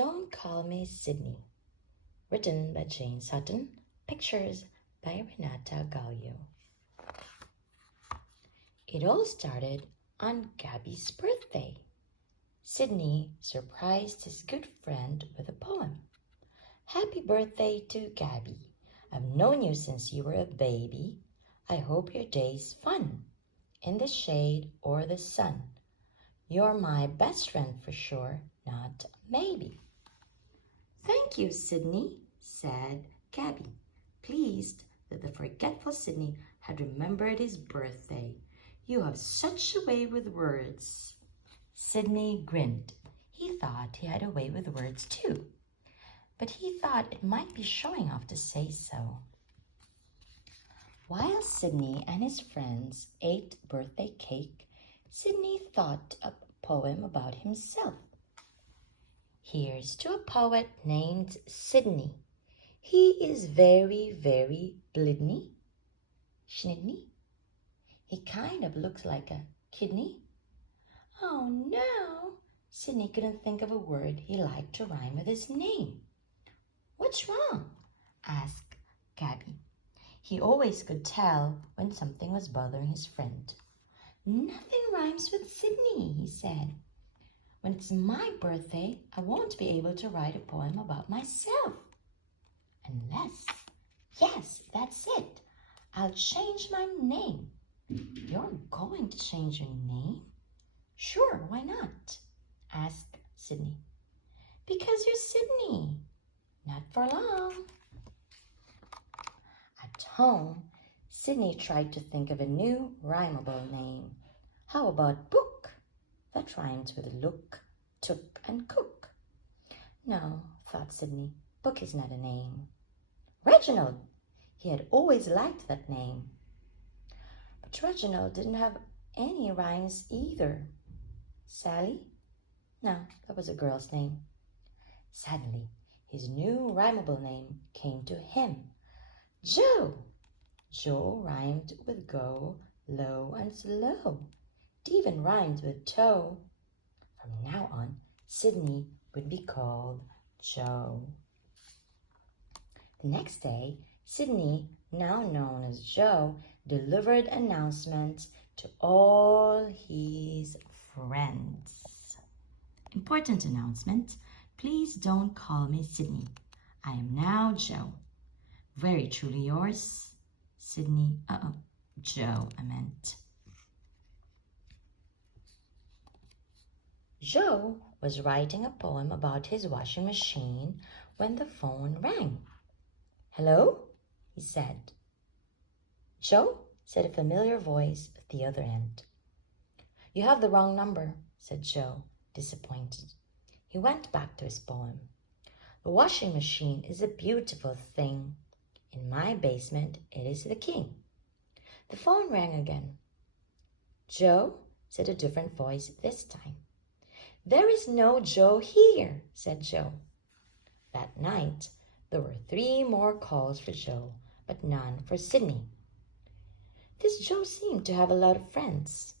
Don't Call Me Sidney. Written by Jane Sutton. Pictures by Renata Gallio. It all started on Gabby's birthday. Sidney surprised his good friend with a poem. Happy birthday to Gabby. I've known you since you were a baby. I hope your day's fun, in the shade or the sun. You're my best friend for sure, not maybe. Thank you, Sidney, said Gabby, pleased that the forgetful Sidney had remembered his birthday. You have such a way with words. Sidney grinned. He thought he had a way with words too, but he thought it might be showing off to say so. While Sidney and his friends ate birthday cake, Sidney thought a poem about himself. Here's to a poet named Sidney. He is very, very blidney, schnidney. He kind of looks like a kidney. Oh no, Sidney couldn't think of a word he liked to rhyme with his name. What's wrong? Asked Gabby. He always could tell when something was bothering his friend. Nothing rhymes with Sidney, he said. When it's my birthday, I won't be able to write a poem about myself. Unless, yes, that's it. I'll change my name. You're going to change your name? Sure, why not? Asked Sidney. Because you're Sidney. Not for long. At home, Sidney tried to think of a new rhymable name. How about book? That rhymes with look, took, and cook. No, thought Sidney, book is not a name. Reginald! He had always liked that name. But Reginald didn't have any rhymes either. Sally? No, that was a girl's name. Suddenly, his new rhymable name came to him. Joe! Joe rhymed with go, low, and slow. It even rhymed with toe. From now on, Sidney would be called Joe. The next day, Sidney, now known as Joe, delivered announcements to all his friends. Important announcement. Please don't call me Sidney. I am now Joe. Very truly yours, Sidney. Joe, I meant. Joe was writing a poem about his washing machine when the phone rang. Hello? He said. Joe? Said a familiar voice at the other end. You have the wrong number, said Joe, disappointed. He went back to his poem. The washing machine is a beautiful thing. In my basement, it is the king. The phone rang again. Joe, said a different voice this time. There is no Joe here, said Joe. That night, there were 3 more calls for Joe, but none for Sidney. This Joe seemed to have a lot of friends.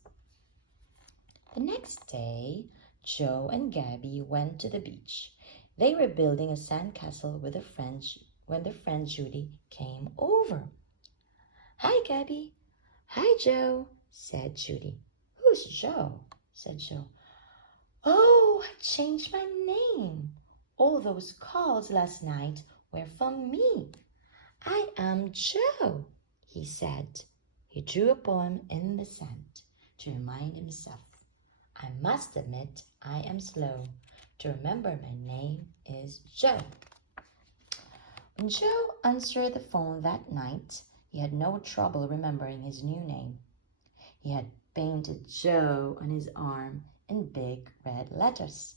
The next day, Joe and Gabby went to the beach. They were building a sandcastle with when their friend Judy came over. Hi, Gabby. Hi, Joe, said Judy. Who's Joe? Said Joe. Oh, I changed my name. All those calls last night were from me. I am Joe, he said. He drew a poem in the sand to remind himself. I must admit I am slow to remember my name is Joe. When Joe answered the phone that night, he had no trouble remembering his new name. He had painted Joe on his arm in big red letters.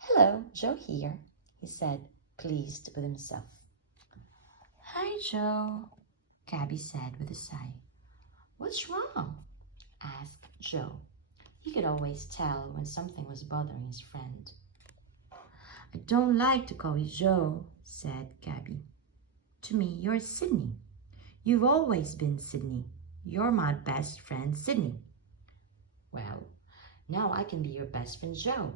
Hello, Joe here, he said, pleased with himself. Hi, Joe, Gabby said with a sigh. What's wrong? Asked Joe. He could always tell when something was bothering his friend. I don't like to call you Joe, said Gabby. To me, you're Sidney. You've always been Sidney. You're my best friend, Sidney. Well, now I can be your best friend, Joe.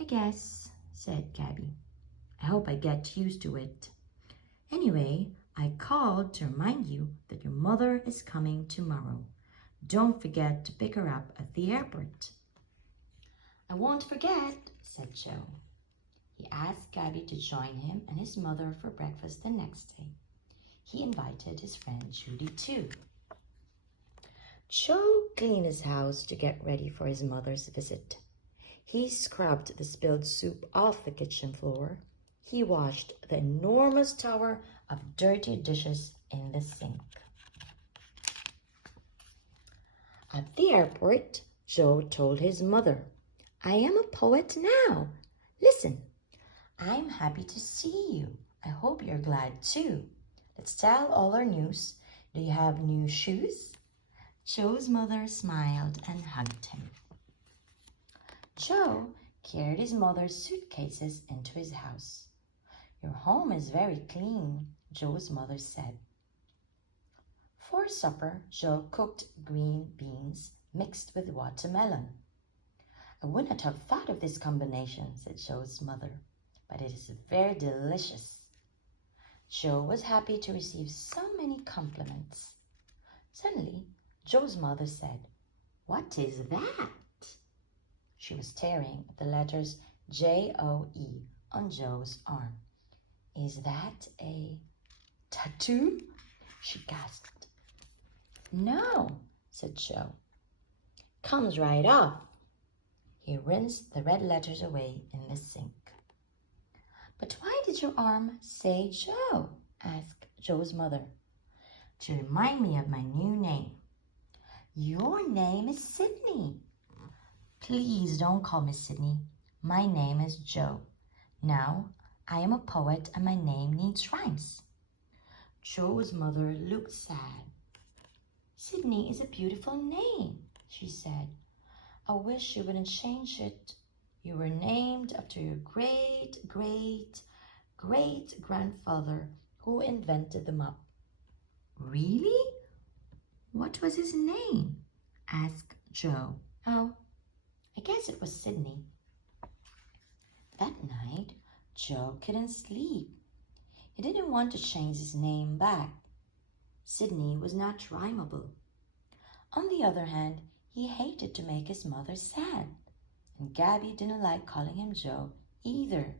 I guess, said Gabby. I hope I get used to it. Anyway, I called to remind you that your mother is coming tomorrow. Don't forget to pick her up at the airport. I won't forget, said Joe. He asked Gabby to join him and his mother for breakfast the next day. He invited his friend Judy too. Joe cleaned his house to get ready for his mother's visit. He scrubbed the spilled soup off the kitchen floor. He washed the enormous tower of dirty dishes in the sink. At the airport, Joe told his mother, I am a poet now. Listen, I'm happy to see you. I hope you're glad too. Let's tell all our news. Do you have new shoes? Joe's mother smiled and hugged him. Joe carried his mother's suitcases into his house. Your home is very clean, Joe's mother said. For supper, Joe cooked green beans mixed with watermelon. I wouldn't have thought of this combination, said Joe's mother, but it is very delicious. Joe was happy to receive so many compliments. Suddenly, Joe's mother said, What is that? She was staring at the letters J-O-E on Joe's arm. Is that a tattoo? She gasped. No, said Joe. Comes right off. He rinsed the red letters away in the sink. But why did your arm say Joe? Asked Joe's mother. To remind me of my new name. Your name is Sidney. Please don't call me Sidney. My name is Joe. Now, I am a poet and my name needs rhymes. Joe's mother looked sad. Sidney is a beautiful name, she said. I wish you wouldn't change it. You were named after your great-great-great-grandfather who invented the mop. Really? What was his name? Asked Joe. Oh, I guess it was Sidney. That night, Joe couldn't sleep. He didn't want to change his name back. Sidney was not rhymable. On the other hand, he hated to make his mother sad, and Gabby didn't like calling him Joe either.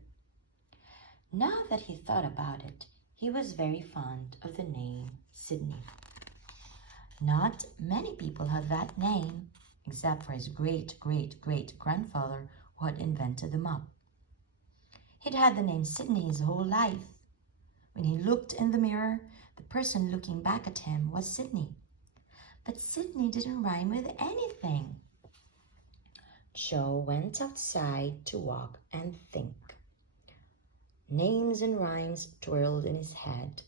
Now that he thought about it, he was very fond of the name Sidney. Not many people had that name, except for his great-great-great-grandfather who had invented the mop. He'd had the name Sidney his whole life. When he looked in the mirror, the person looking back at him was Sidney. But Sidney didn't rhyme with anything. Joe went outside to walk and think. Names and rhymes twirled in his head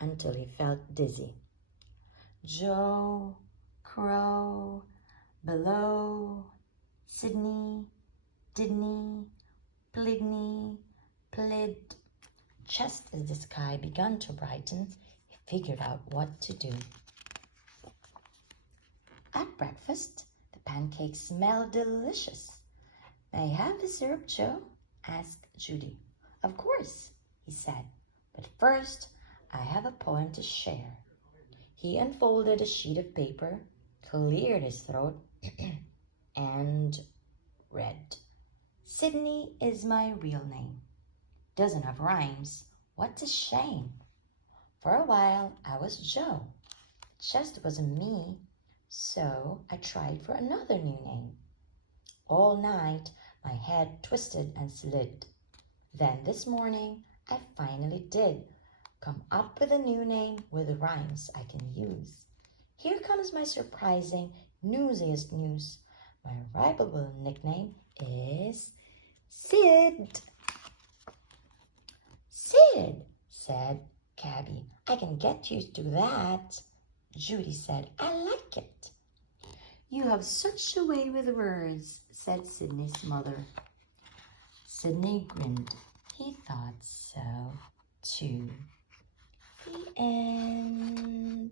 until he felt dizzy. Joe, Crow, Below, Sidney, Didney, Pligney, Plid. Just as the sky began to brighten, he figured out what to do. At breakfast, the pancakes smelled delicious. May I have the syrup, Joe? Asked Judy. Of course, he said, but first I have a poem to share. He unfolded a sheet of paper, cleared his throat, and read. Sidney is my real name. Doesn't have rhymes. What a shame. For a while, I was Joe. It just wasn't me, so I tried for another new name. All night, my head twisted and slid. Then this morning, I finally did come up with a new name with rhymes I can use. Here comes my surprising, newsiest news. My rhymeable nickname is Sid. Sid, said Gabby. I can get used to that. Judy said, I like it. You have such a way with words, said Sidney's mother. Sidney grinned. He thought so, too. The end.